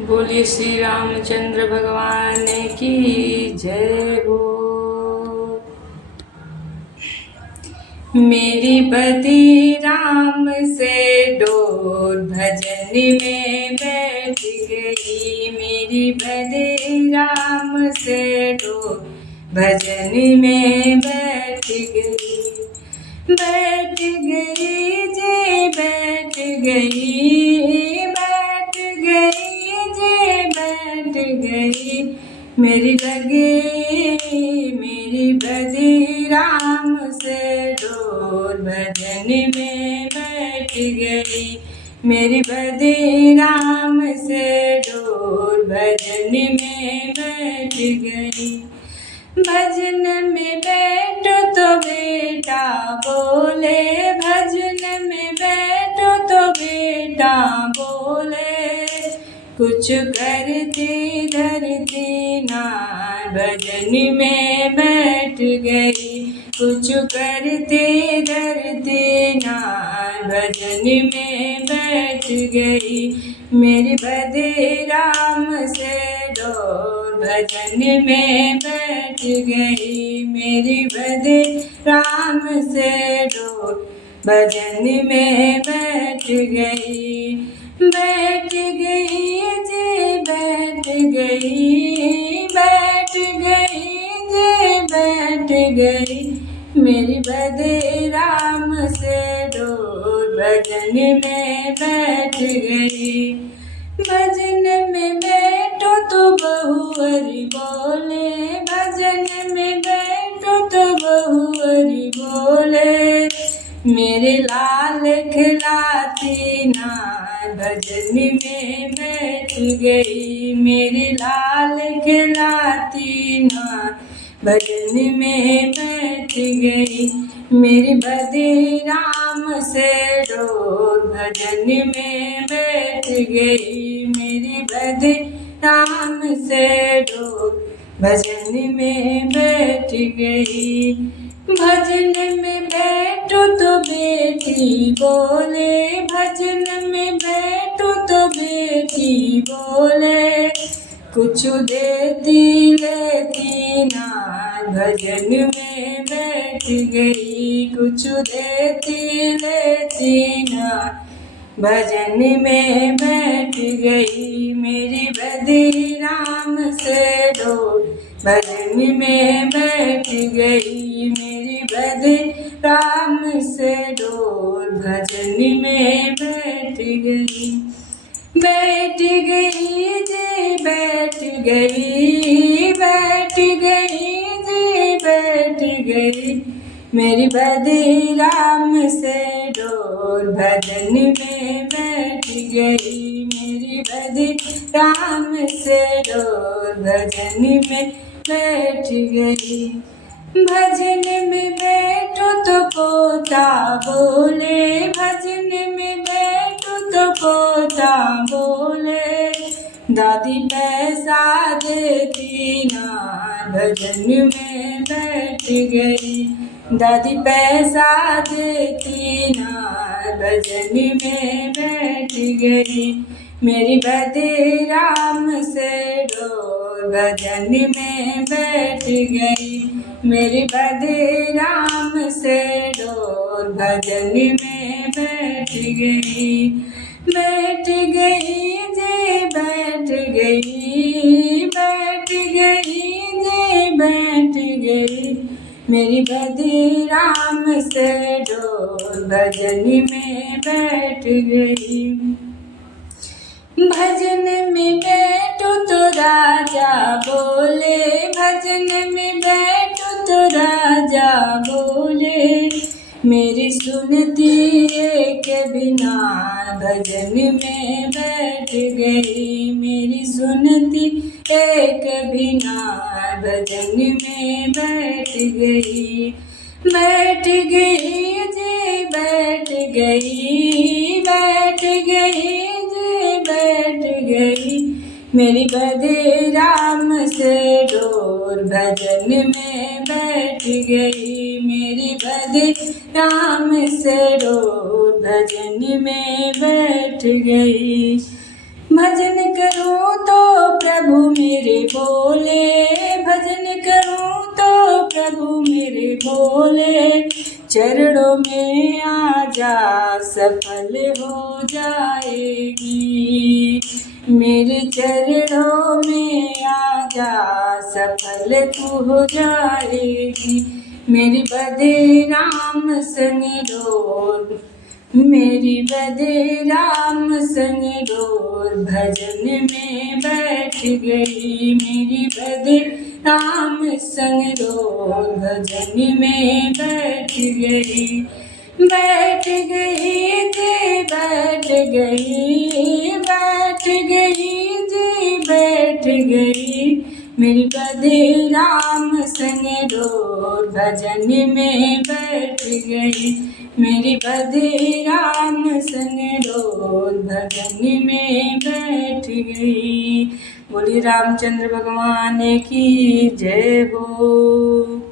बोलिए श्री रामचंद्र भगवान की जय हो। मेरी बदी राम से डोर भजन में बैठ गई। मेरी बदी राम से डोर भजन में बैठ गई। बैठ गई जी बैठ गई, बैठ गई जी बैठ गई। मेरी बदी राम से डोर भजन में बैठ गई। मेरी बदी राम से डोर भजन में बैठ गई। भजन में बैठो तो बेटा बोले, भजन में बैठो तो बेटा बोले। कुछ करती धरती ना भजन में बैठ गई। कुछ करती धरती ना भजन में बैठ गई। मेरी बदी राम से डोर भजन में बैठ गई। मेरी बदी राम से डोर भजन में बैठ गई। बैठ गई जी बैठ गई, बैठ गई जी बैठ गई। मेरी बदी राम से डोर भजन में बैठ गई। भजन में बैठो तो बहुअरी बोले, भजन में बैठो तो बहुअरी बोले। मेरे लाल खिलाती ना भजन में बैठ गई। मेरी लाल खिलाती ना भजन में बैठ गई। मेरी बदी राम से डोर भजन में बैठ गई। मेरी बदी राम से डोर भजन में बैठ गई। भजन में बैठो तो बेटी बोले, भजन में बैठो तो बेटी बोले। कुछ देती लेती ना भजन में बैठ गई। कुछ देती लेती ना भजन में बैठ गई। मेरी बदी राम से डोर भजन में बैठ गई। मेरी बदी राम से डोर भजन में बैठ गई। बैठ गई जी बैठ गई, बैठ गई जी बैठ गई। मेरी बदी राम से डोर भजन में बैठ गई। मेरी बदी राम से डोर भजन में बैठ गई। भजन में बैठो तो पोता बोले, भजन में बैठो तो पोता बोले। दादी पैसा देती ना भजन में बैठ गई। दादी पैसा देती ना भजन में बैठ गई। मेरी बदी राम से डोर भजन में बैठ गई। मेरी बदी राम से डोर भजन में बैठ गई। बैठ गई जी बैठ गई, बैठ गई जी बैठ गई। मेरी बदी राम से डोर भजन में बैठ गई। भजन में बैठो तो राजा बोले, भजन में बैठो तो राजा बोले। मेरी सुनती एक बिना भजन में बैठ गई। मेरी सुनती एक बिना भजन में बैठ गई। बैठ गई जी बैठ गई, बैठ गई जी बैठ गई। मेरी बदी राम से डोर भजन में बैठ गई। मेरी बदी राम से डोर भजन में बैठ गई। भजन करो मेरे बोले, भजन करूं तो प्रभु मेरे बोले, चरणों में आजा सफल हो जाएगी। मेरे चरणों में आजा सफल तू हो जाएगी। मेरी बधे राम संग डोर, मेरी बधे राम संग डोर, भजन में बैठ गई। मेरी बधे राम संग डोर, भजन में बैठ गई। बैठ गई जी बैठ गई, बैठ गई जी बैठ गई। मेरी बधे राम संग डोर, भजन में बैठ गई। मेरी बधे राम संग डोर, भजन में बैठ गई। बोलिए रामचंद्र भगवान की जय हो।